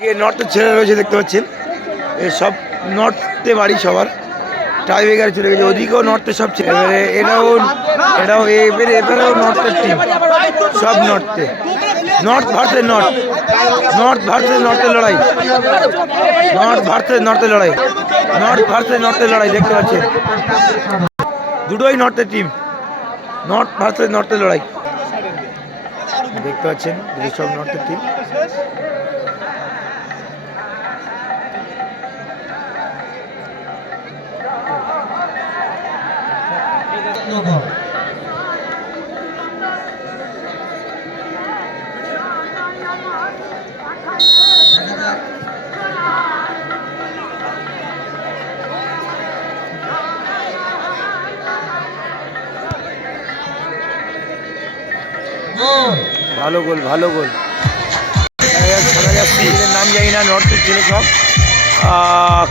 নর্থের ছেলে রয়েছে দেখতে পাচ্ছেন। সব নর্থে বাড়ি সবার। টাই বেগারে চলে গেছে ওদিকেও নর্থে সব ছেলে। এবারে এটাও এটাও এবারে এবারেও নর্থের টিম সব নর্থে নর্থ ভারতের নর্থ নর্থ ভারতের নর্থের লড়াই। নর্থ ভারতের নর্থের লড়াই। নর্থ ভারতের নর্থের লড়াই দেখতে পাচ্ছেন। দুটোই নর্থের টিম নর্থ ভারতের নর্থের লড়াই। দেখতে পাচ্ছেন সব নর্থের টিম নগর ভালো গোল ভালো গোল। নাম জানি না নর্থের ছেলে সব।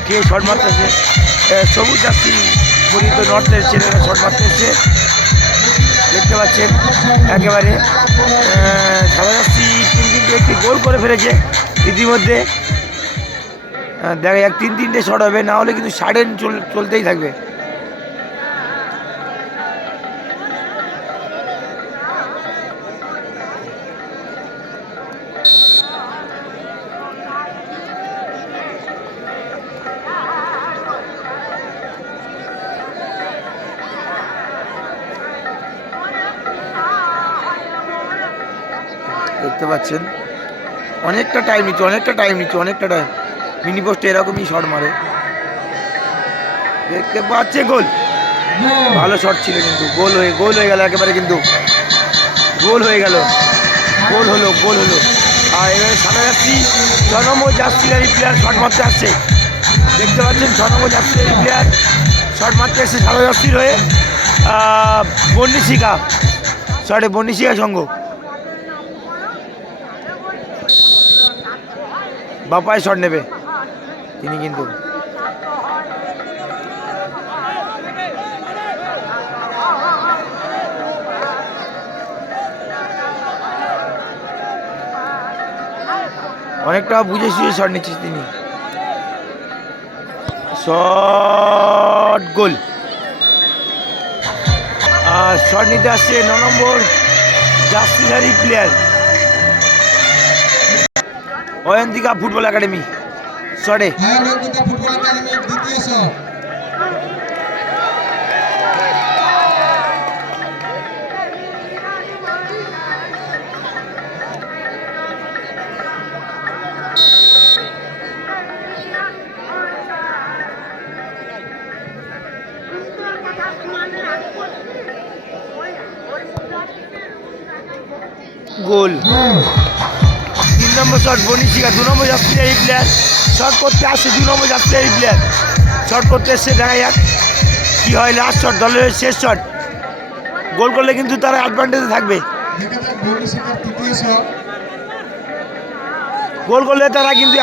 কেউ শট মারতেছে? সবুজ যাচ্ছি বলি তো নর্থের ছেলেরা শট মারতে এসছে দেখতে পাচ্ছেন, একেবারে সাদা তিন তিনটে একটি গোল করে ফেলেছে ইতিমধ্যে। দেখা যাক, তিন তিনটে শট হবে, না হলে কিন্তু চল, চলতেই থাকবে। দেখতে পাচ্ছেন। অনেকটা টাইম নিচ্ছে, অনেকটা টাইম নিচ্ছে, অনেকটা টাইম মিনি পোস্টে এরকমই শট মারে। দেখতে পাচ্ছে গোল। ভালো শট ছিল কিন্তু, গোল হয়ে গোল হয়ে গেল একেবারে কিন্তু। গোল হয়ে গেল। গোল হলো গোল হলো। আর এবারে সাদা যাচ্ছি ছ নম্বর যাত্রীরারি প্লেয়ার শট মারতে আসছে। দেখতে পাচ্ছেন ছ নম্বর যাত্রীরারি প্লেয়ার শট মারতে আসছে সাদা যাত্রীর হয়ে। বন্ডিশিকা। শটে বন্ডিশিকা সঙ্গ বাপায় শট নেবে। তিনি কিন্তু। অনেকটা বুঝে শুয়ে শট নিচ্ছে তিনি। শট, গোল। আর শট নিতে আসছে ন নম্বর জাস্তিধারী প্লেয়ার অয়ন্তিকা ফুটবল একাডেমি। শটে গোল। তিন নম্বর শট বনিশিকা দু নম্বর যাত্রীধারী প্লেয়ার শট করতে আসছে দু নম্বর যাত্রীধারী প্লেয়ার শট করতে এসছে দেখা যাক কী হয় লাস্ট শট দলের শেষ শট গোল করলে কিন্তু তারা অ্যাডভান্টেজে থাকবে। গোল করলে তারা কিন্তু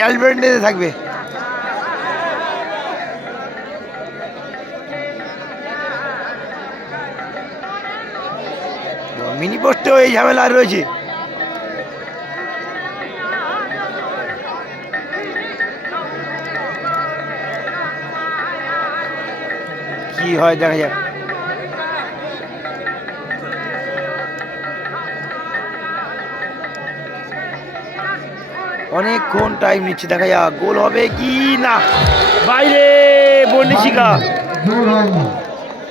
অ্যাডভান্টেজে থাকবে। মিনি পোস্টেও এই ঝামেলা রয়েছে। কি হয় দেখা যাক। অনেকক্ষণ টাইম নিচ্ছে দেখা যাক গোল হবে কি না। বাইরে বন্ডিশিকা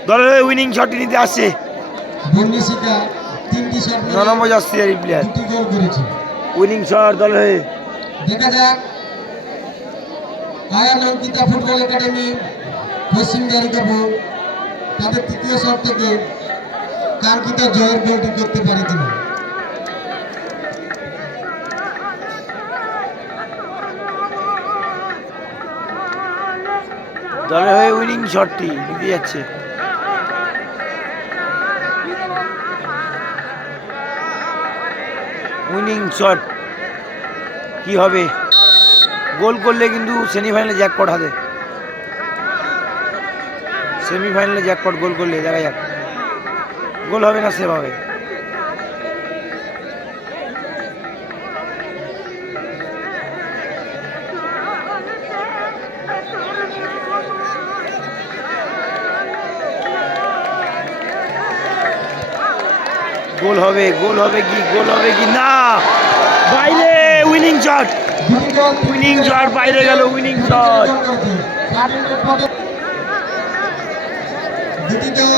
দলের উইনিং শট নিতে আসছে। Barnishikha shot number player winning দলের হয়ে। দেখা যাক। ফুটবল একাডেমি পশ্চিম তাদের তৃতীয় শট থেকে কাঙ্ক্ষিত জয়ের গোলটি করতে পারে কিনা? দলের হয়ে উইনিং শটটি নিতে যাচ্ছে। উইনিং শট কি হবে? গোল করলে কিন্তু সেমিফাইনালে জ্যাকপট হাতে। সেমিফাইনালে জ্যাকপট গোল করলে দেখা যাক। গোল হবে না সেভাবে। গোল হবে গোল হবে কি, গোল হবে কি? না! বাইরে, উইনিং শট। উইনিং শট বাইরে গেল, উইনিং শট। দুটি দল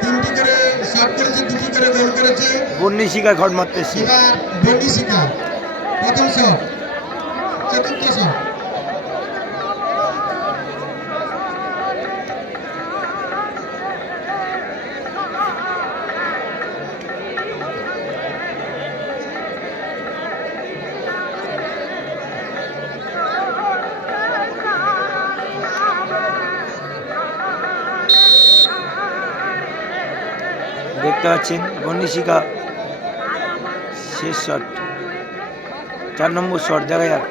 তিনটি করে শট করেছে দুটি করে গোল করেছে বন্নি শিকা ঘট মারতে এসছে। এবার প্রথম শট চতুর্থ শট দেখতে পাচ্ছেন বন্যি শিকা শেষ শট। চার নম্বর শট, দেখা যাক।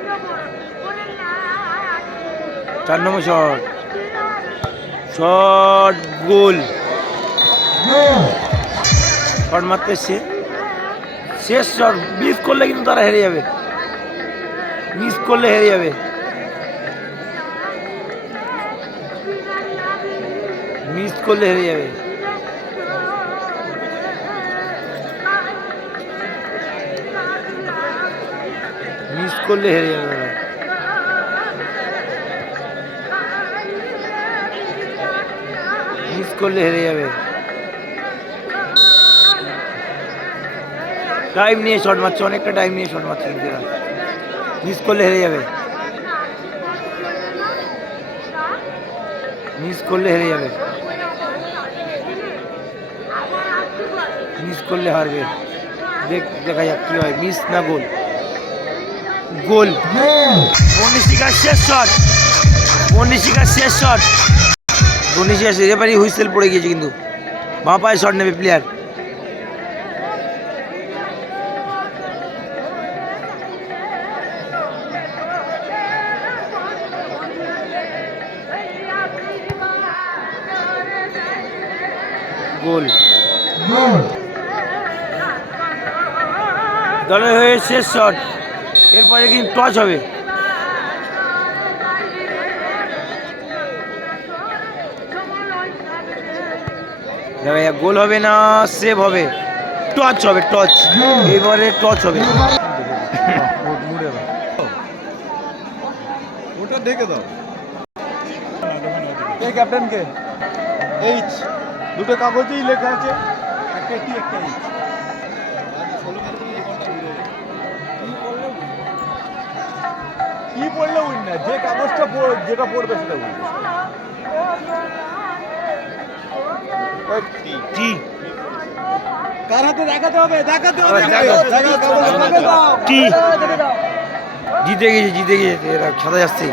চার নম্বর শট। শট, গোল। শট মারতে এসছে। শেষ শট মিস করলে কিন্তু তারা হেরে যাবে। মিস করলে হেরে যাবে। মিস করলে হেরে যাবে। করলে হেরে যাবে তারা। মিস করলে হেরে যাবে টাইম নিয়ে শট মারছে অনেকটা টাইম নিয়ে শট মারছে কিন্তু এরা মিস করলে হেরে যাবে মিস করলে হেরে যাবে মিস করলে হারবে দেখ দেখা যাক কি হয় মিস না গোল গোল। বনিশিকার শেষ শট। বনিশিকার শেষ শট। বনিশিকা রেফারি হুইসেল পড়ে গিয়েছে কিন্তু। বাঁ পায়ে শট নেবে প্লেয়ার গোল। গোল দলের হয়ে শেষ শট। এরপরে কিন্তু টচ হবে? গোল হবে না সেভ হবে। টচ হবে টচ এবারে টচ হবে। ওটা দেখে দাও। এই ক্যাপ্টেনকে এইচ দুটো কাগজেই লেখা আছে। একটা এইচ না যে কাগজটা পড়- যেটা পড়বে সেটা বলবে কার হাতে দেখাতে হবে? দেখাতে হবে, জিতে গেছে জিতে গেছে। সাদা যাচ্ছে।